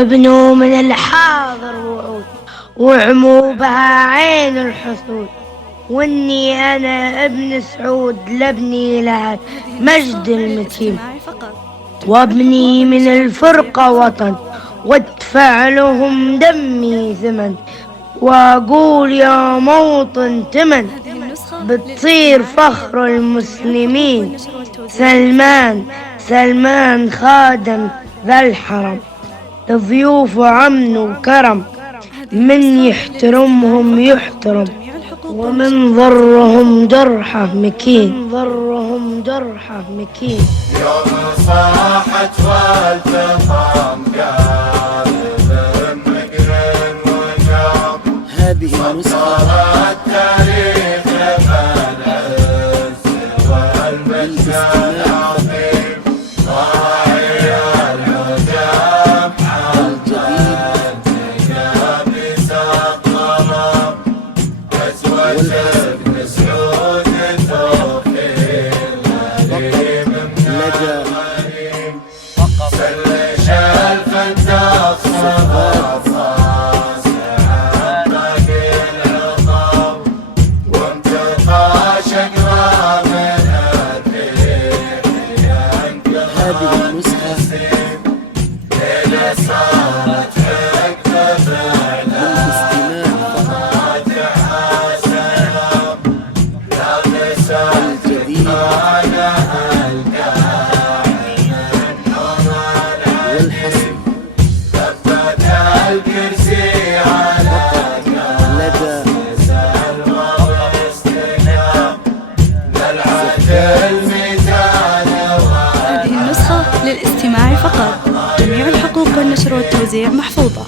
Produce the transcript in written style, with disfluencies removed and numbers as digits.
ابنوا من الحاضر وعود، وعموا بها عين الحسود، واني انا ابن سعود لابني لها مجد المتين، وابني من الفرقة وطن، وادفع لهم دمي ثمن، واقول يا موطن تمن بتصير فخر المسلمين. سلمان سلمان خادم ذا الحرم، ضيوف عمن وكرم، من يحترمهم يحترم، ومن ضرهم جرحه مكين. يوم صاحت والتقام قالب مقرن وجاب، هذه النسخة التاريخ بالعز والمجد العظيم، راعي العجاب حمد النقاب سقرب، أسود ابن سعود التوفيق غريب من الغريب، سلش الفندق صغر راس عن باقي العقاب، وامتقى شقرا من الريح ينقل هذه النسخة ليلة صارت حقبة فعلا فاتحها سلام، لابس الجديد على القاعي من نور العلي، ثبت الكرسي على لدى سلوى واستقام، للعدل ميزان هذه النسخة للاستماع فقط. جميع الحقوق والنشر والتوزيع محفوظة.